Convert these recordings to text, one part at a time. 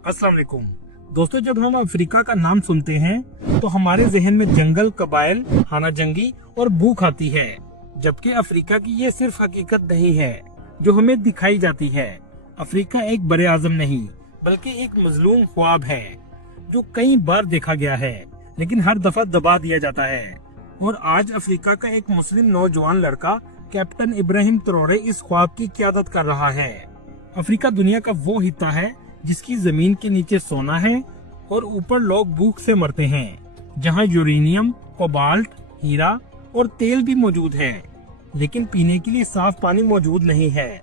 अस्सलाम वालेकुम दोस्तों, जब हम अफ्रीका का नाम सुनते हैं तो हमारे जहन में जंगल, कबाइल, खाना जंगी और भूख आती है। जबकि अफ्रीका की ये सिर्फ हकीकत नहीं है जो हमें दिखाई जाती है। अफ्रीका एक बड़े आजम नहीं बल्कि एक मजलूम ख्वाब है जो कई बार देखा गया है लेकिन हर दफा दबा दिया जाता है। और आज अफ्रीका का एक मुस्लिम नौजवान लड़का कैप्टन इब्राहिम ट्रौरे इस ख्वाब की क़यादत कर रहा है। अफ्रीका दुनिया का वो हिस्सा है जिसकी जमीन के नीचे सोना है और ऊपर लोग भूख से मरते हैं, जहां यूरेनियम, कोबाल्ट, हीरा और तेल भी मौजूद है, लेकिन पीने के लिए साफ पानी मौजूद नहीं है।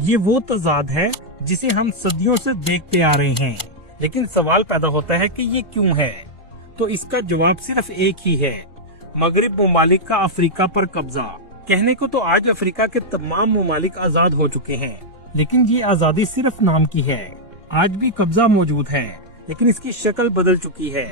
ये वो तजाद है जिसे हम सदियों से देखते आ रहे हैं, लेकिन सवाल पैदा होता है कि ये क्यों है। तो इसका जवाब सिर्फ एक ही है, मगरिब ममालिक का अफ्रीका पर कब्जा। कहने को तो आज अफ्रीका के तमाम ममालिक आजाद हो चुके हैं, लेकिन ये आजादी सिर्फ नाम की है। आज भी कब्जा मौजूद है, लेकिन इसकी शक्ल बदल चुकी है।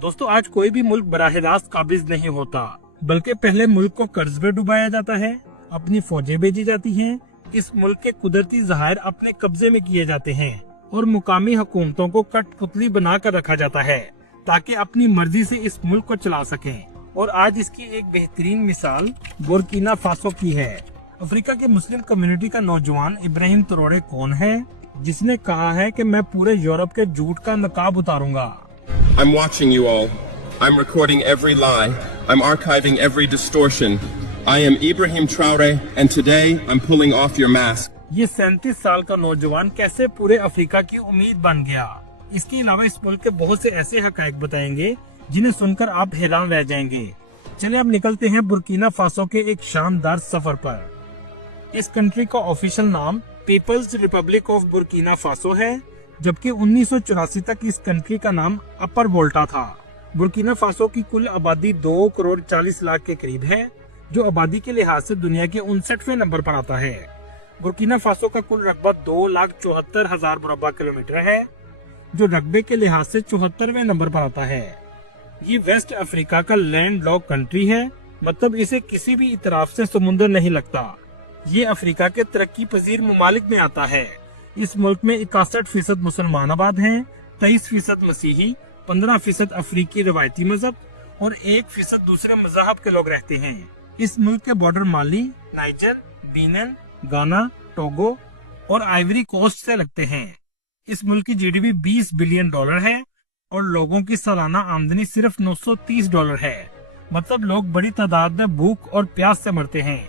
दोस्तों, आज कोई भी मुल्क बराह रास्त काबिज नहीं होता, बल्कि पहले मुल्क को कर्ज में डुबाया जाता है, अपनी फौजें भेजी जाती हैं, इस मुल्क के कुदरती ज़हायर अपने कब्जे में किए जाते हैं और मुकामी हुकूमतों को कठपुतली बनाकर रखा जाता है ताकि अपनी मर्जी से इस मुल्क को चला सकें। और आज इसकी एक बेहतरीन मिसाल बुर्किना फासो की है। अफ्रीका के मुस्लिम कम्युनिटी का नौजवान इब्राहिम ट्रौरे कौन है जिसने कहा है कि मैं पूरे यूरोप के झूठ का नकाब उतारूंगा। I'm watching you all. I'm recording every lie. I'm archiving every distortion. I am Ibrahim Traore and today I'm pulling off your mask. ये 37 साल का नौजवान कैसे पूरे अफ्रीका की उम्मीद बन गया। इसके अलावा इस मुल्क के बहुत से ऐसे हकायक बताएंगे जिन्हें सुनकर आप हैरान रह जाएंगे। चलिए अब निकलते हैं बुर्किना फासो के एक शानदार सफर पर। इस कंट्री का ऑफिशियल नाम people's republic of Burkina Faso है, जबकि 1984 तक इस कंट्री का नाम अपर वोल्टा था। बुर्किना फासो की कुल आबादी 2 करोड़ 40 लाख के करीब है, जो आबादी के लिहाज से दुनिया के 59वें नंबर पर आता है। बुर्किना फासो का कुल रकबा 2,74,000 मुरब्बा किलोमीटर है, जो रकबे के लिहाज से 74वें नंबर पर आता है। ये वेस्ट अफ्रीका का लैंड लॉक कंट्री है, मतलब इसे किसी भी इतराफ से समुद्र नहीं लगता। ये अफ्रीका के तरक्की पजीर ममालिक में आता है। इस मुल्क में 61% मुसलमान आबाद हैं, 23% मसीही, 15% अफ्रीकी रवायती मजहब और 1% दूसरे मजहब के लोग रहते हैं। इस मुल्क के बॉर्डर माली, नाइजर, बेनिन, गाना, टोगो और आइवरी कोस्ट से लगते हैं। इस मुल्क की जीडीपी $20 बिलियन है और लोगों की सालाना आमदनी सिर्फ $930 है, मतलब लोग बड़ी तादाद में भूख और प्यास से मरते हैं।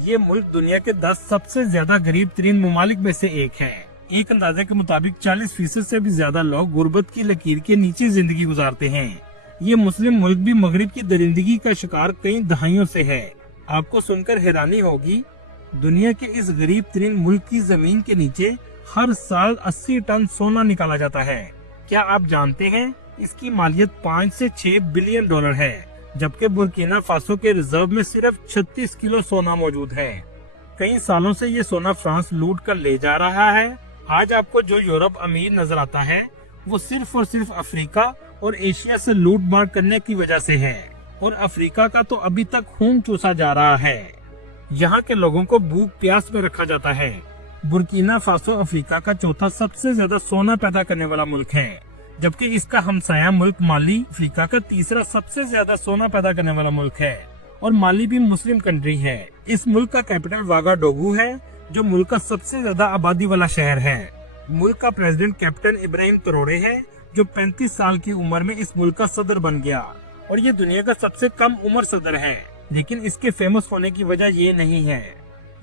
ये मुल्क दुनिया के 10 सबसे ज्यादा गरीब तरीन ममालिक में से एक है। एक अंदाजे के मुताबिक 40% से भी ज्यादा लोग गुर्बत की लकीर के नीचे जिंदगी गुजारते हैं। ये मुस्लिम मुल्क भी मगरिब की दरिंदगी का शिकार कई दहाइयों से है। आपको सुनकर हैरानी होगी, दुनिया के इस गरीब तरीन मुल्क की जमीन के नीचे हर साल 80 टन सोना निकाला जाता है। क्या आप जानते हैं इसकी मालियत 5 से 6 बिलियन है, जबकि बुर्किना फासो के रिजर्व में सिर्फ 36 किलो सोना मौजूद है। कई सालों से ये सोना फ्रांस लूट कर ले जा रहा है। आज आपको जो यूरोप अमीर नजर आता है वो सिर्फ और सिर्फ अफ्रीका और एशिया से लूट मार करने की वजह से है, और अफ्रीका का तो अभी तक खून चूसा जा रहा है। यहाँ के लोगों को भूख प्यास में रखा जाता है। बुर्किना फासो अफ्रीका का चौथा सबसे ज्यादा सोना पैदा करने वाला मुल्क है, जबकि इसका हमसाया मुल्क माली अफ्रीका का तीसरा सबसे ज्यादा सोना पैदा करने वाला मुल्क है, और माली भी मुस्लिम कंट्री है। इस मुल्क का कैपिटल वागाडोगू है, जो मुल्क का सबसे ज्यादा आबादी वाला शहर है। मुल्क का प्रेसिडेंट कैप्टन इब्राहिम ट्रौरे है, जो 35 साल की उम्र में इस मुल्क का सदर बन गया, और ये दुनिया का सबसे कम उम्र सदर है। लेकिन इसके फेमस होने की वजह ये नहीं है,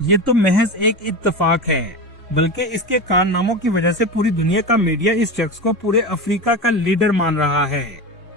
ये तो महज एक इत्तेफाक है, बल्कि इसके कारनामों की वजह से पूरी दुनिया का मीडिया इस शख्स को पूरे अफ्रीका का लीडर मान रहा है।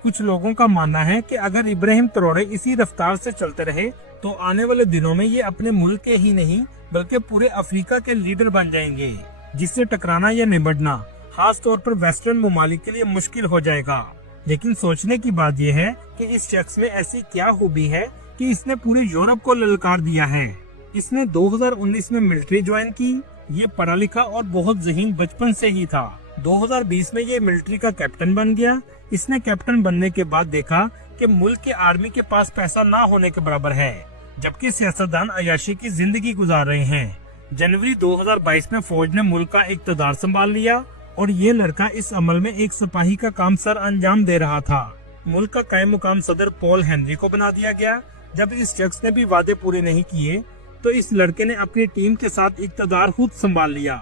कुछ लोगों का मानना है कि अगर इब्राहिम ट्रौरे इसी रफ्तार से चलते रहे तो आने वाले दिनों में ये अपने मुल्क के ही नहीं बल्कि पूरे अफ्रीका के लीडर बन जाएंगे, जिससे टकराना या निपटना खास तौर पर वेस्टर्न ममालिक के लिए मुश्किल हो जाएगा। लेकिन सोचने की बात यह है कि इस शख्स में ऐसी क्या खूबी है कि इसने पूरे यूरोप को ललकार दिया है। इसने 2019 में मिलिट्री ज्वाइन की। ये पढ़ा लिखा और बहुत ज़हीन बचपन से ही था। 2020 में ये मिलिट्री का कैप्टन बन गया। इसने कैप्टन बनने के बाद देखा कि मुल्क के आर्मी के पास पैसा ना होने के बराबर है, जबकि सियासतदान अयाशी की जिंदगी गुजार रहे हैं। जनवरी 2022 में फौज ने मुल्क का इक़्तिदार संभाल लिया और ये लड़का इस अमल में एक सिपाही का काम सर अंजाम दे रहा था। मुल्क का कायम मुकाम सदर पॉल हेनरी को बना दिया गया। जब इस शख्स ने भी वादे पूरे नहीं किए तो इस लड़के ने अपनी टीम के साथ इक़्तिदार खुद संभाल लिया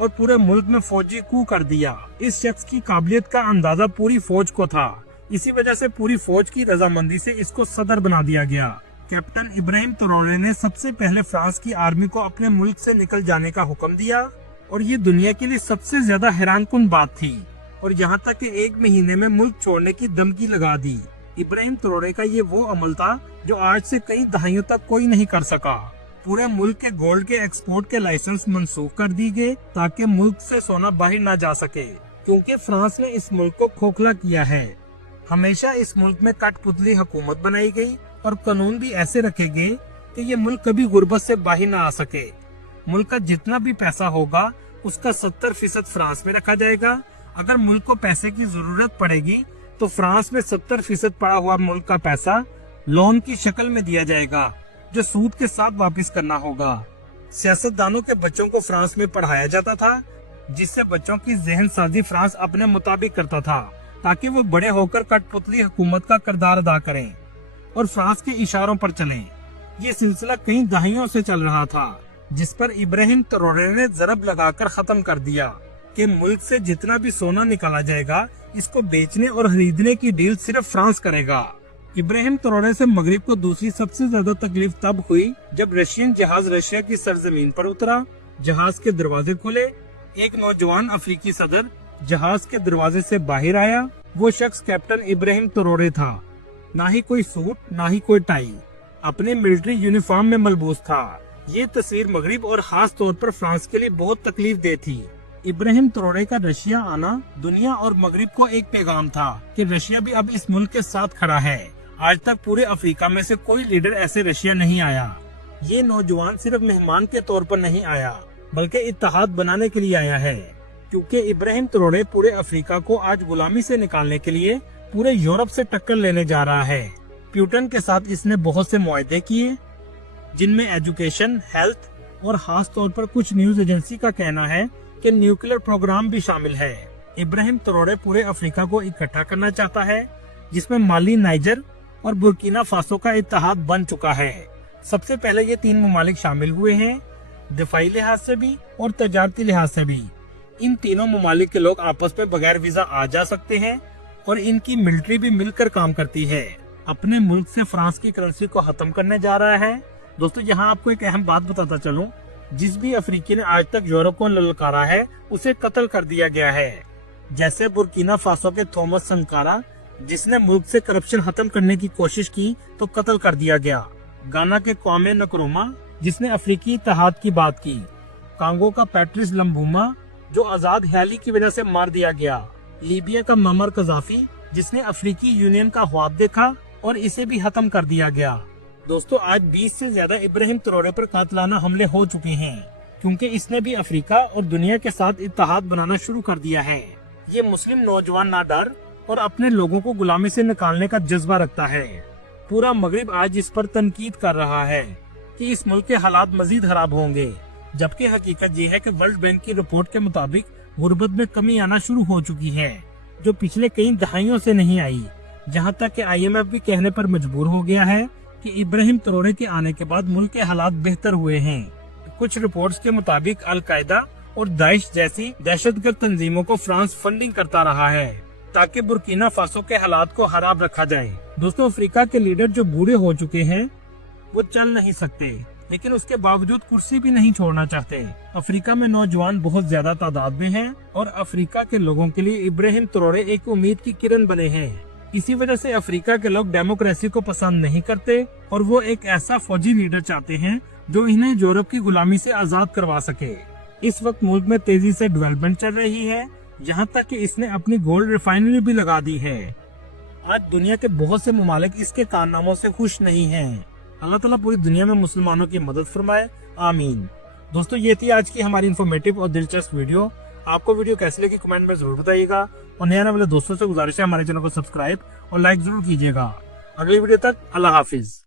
और पूरे मुल्क में फौजी कू कर दिया। इस शख्स की काबिलियत का अंदाजा पूरी फौज को था। इसी वजह से पूरी फौज की रजामंदी से इसको सदर बना दिया गया। कैप्टन इब्राहिम ट्रौरे ने सबसे पहले फ्रांस की आर्मी को अपने मुल्क से निकल जाने का हुक्म दिया और ये दुनिया के लिए सबसे ज्यादा हैरानकुन बात थी। और यहाँ तक कि 1 महीने में मुल्क छोड़ने की धमकी लगा दी। इब्राहिम ट्रौरे का ये वो अमल था जो आज से कई दहाइयों तक कोई नहीं कर सका। पूरे मुल्क के गोल्ड के एक्सपोर्ट के लाइसेंस मंसूख कर दी गए ताकि मुल्क से सोना बाहर न जा सके, क्योंकि फ्रांस ने इस मुल्क को खोखला किया है। हमेशा इस मुल्क में कठपुतली हुकूमत बनाई गई और कानून भी ऐसे रखे गए कि ये मुल्क कभी गुर्बत से बाहर न आ सके। मुल्क का जितना भी पैसा होगा उसका 70% फ्रांस में रखा जाएगा। अगर मुल्क को पैसे की जरूरत पड़ेगी तो फ्रांस में 70% पड़ा हुआ मुल्क का पैसा लोन की शक्ल में दिया जाएगा जो सूद के साथ वापस करना होगा। सियासतदानों के बच्चों को फ्रांस में पढ़ाया जाता था, जिससे बच्चों की जहन साजी फ्रांस अपने मुताबिक करता था ताकि वो बड़े होकर कठपुतली हुकूमत का किरदार अदा करें और फ्रांस के इशारों पर चलें। ये सिलसिला कई दहाइयों से चल रहा था, जिस पर इब्राहिम ट्रौरे ने जरब लगाकर खत्म कर दिया कि मुल्क से जितना भी सोना निकाला जाएगा इसको बेचने और खरीदने की डील सिर्फ फ्रांस करेगा। इब्राहिम ट्रौरे से मगरिब को दूसरी सबसे ज्यादा तकलीफ तब हुई जब रशियन जहाज रशिया की सरजमीन पर उतरा। जहाज के दरवाजे खुले, एक नौजवान अफ्रीकी सदर जहाज के दरवाजे से बाहर आया। वो शख्स कैप्टन इब्राहिम ट्रौरे था। ना ही कोई सूट ना ही कोई टाई, अपने मिलिट्री यूनिफॉर्म में मलबूस था। ये तस्वीर मगरिब और खास तौर पर फ्रांस के लिए बहुत तकलीफ दे थी। इब्राहिम ट्रौरे का रशिया आना दुनिया और मगरिब को एक पैगाम था कि रशिया भी अब इस मुल्क के साथ खड़ा है। आज तक पूरे अफ्रीका में से कोई लीडर ऐसे रशिया नहीं आया। ये नौजवान सिर्फ मेहमान के तौर पर नहीं आया बल्कि इत्तेहाद बनाने के लिए आया है, क्योंकि इब्राहिम ट्रौरे पूरे अफ्रीका को आज गुलामी से निकालने के लिए पूरे यूरोप से टक्कर लेने जा रहा है। प्यूटन के साथ इसने बहुत से मुआहदे किए, जिनमें एजुकेशन, हेल्थ और खास तौर पर कुछ न्यूज एजेंसी का कहना है कि न्यूक्लियर प्रोग्राम भी शामिल है। इब्राहिम ट्रौरे पूरे अफ्रीका को इकट्ठा करना चाहता है, जिसमें माली, नाइजर और बुर्किना फासो का इत्तेहाद बन चुका है। सबसे पहले ये 3 ममालिक शामिल हुए हैं, दिफाई लिहाज से भी और तजारती लिहाज से भी। इन तीनों ममालिक के लोग आपस में बगैर वीजा आ जा सकते हैं और इनकी मिलिट्री भी मिलकर काम करती है। अपने मुल्क से फ्रांस की करेंसी को खत्म करने जा रहा है। दोस्तों, यहाँ आपको एक अहम बात बताता चलूं, जिस भी अफ्रीकी ने आज तक यूरोप को ललकारा है उसे कत्ल कर दिया गया है। जैसे बुर्किना फासो के थॉमस संकारा, जिसने मुल्क से करप्शन खत्म करने की कोशिश की तो कत्ल कर दिया गया। गाना के क्वामे नक्रोमा, जिसने अफ्रीकी इत्तेहाद की बात की। कांगो का पैट्रिस लम्बूमा, जो आजाद ख्याली की वजह से मार दिया गया। लीबिया का ममर कजाफी, जिसने अफ्रीकी यूनियन का ख्वाब देखा और इसे भी खत्म कर दिया गया। दोस्तों, आज 20 से ज्यादा इब्राहिम ट्रौरे पर कातलाना हमले हो चुके हैं, क्योंकि इसने भी अफ्रीका और दुनिया के साथ इत्तेहाद बनाना शुरू कर दिया है। ये मुस्लिम नौजवान ना डर और अपने लोगों को गुलामी से निकालने का जज्बा रखता है। पूरा मगरिब आज इस पर तनकीद कर रहा है कि इस मुल्क के हालात मजीद खराब होंगे, जबकि हकीकत ये है कि वर्ल्ड बैंक की रिपोर्ट के मुताबिक गुर्बत में कमी आना शुरू हो चुकी है, जो पिछले कई दहाइयों से नहीं आई। जहाँ तक कि IMF भी कहने पर मजबूर हो गया है कि इब्राहिम ट्रौरे के आने के बाद मुल्क के हालात बेहतर हुए हैं। कुछ रिपोर्ट्स के मुताबिक अल-कायदा और दाइश जैसी दहशतगर्द तंजीमों को फ्रांस फंडिंग करता रहा है ताकि बुर्किना फासो के हालात को खराब रखा जाए। दोस्तों, अफ्रीका के लीडर जो बूढ़े हो चुके हैं वो चल नहीं सकते, लेकिन उसके बावजूद कुर्सी भी नहीं छोड़ना चाहते। अफ्रीका में नौजवान बहुत ज्यादा तादाद में हैं और अफ्रीका के लोगों के लिए इब्राहिम ट्रौरे एक उम्मीद की किरण बने हैं। इसी वजह से अफ्रीका के लोग डेमोक्रेसी को पसंद नहीं करते और वो एक ऐसा फौजी लीडर चाहते हैं जो इन्हें यूरोप की गुलामी से आजाद करवा सके। इस वक्त मुल्क में तेजी से डेवलपमेंट चल रही है, यहाँ तक कि इसने अपनी गोल्ड रिफाइनरी भी लगा दी है। आज दुनिया के बहुत से ममालिक इसके कारनामों से खुश नहीं हैं। अल्लाह ताला पूरी दुनिया में मुसलमानों की मदद फरमाए, आमीन। दोस्तों, ये थी आज की हमारी इन्फॉर्मेटिव और दिलचस्प वीडियो। आपको वीडियो कैसी लगी कमेंट में जरूर बताइएगा और नए आने वाले दोस्तों से गुजारिश है हमारे चैनल को सब्सक्राइब और लाइक जरूर कीजिएगा। अगली वीडियो तक अल्लाह हाफिज।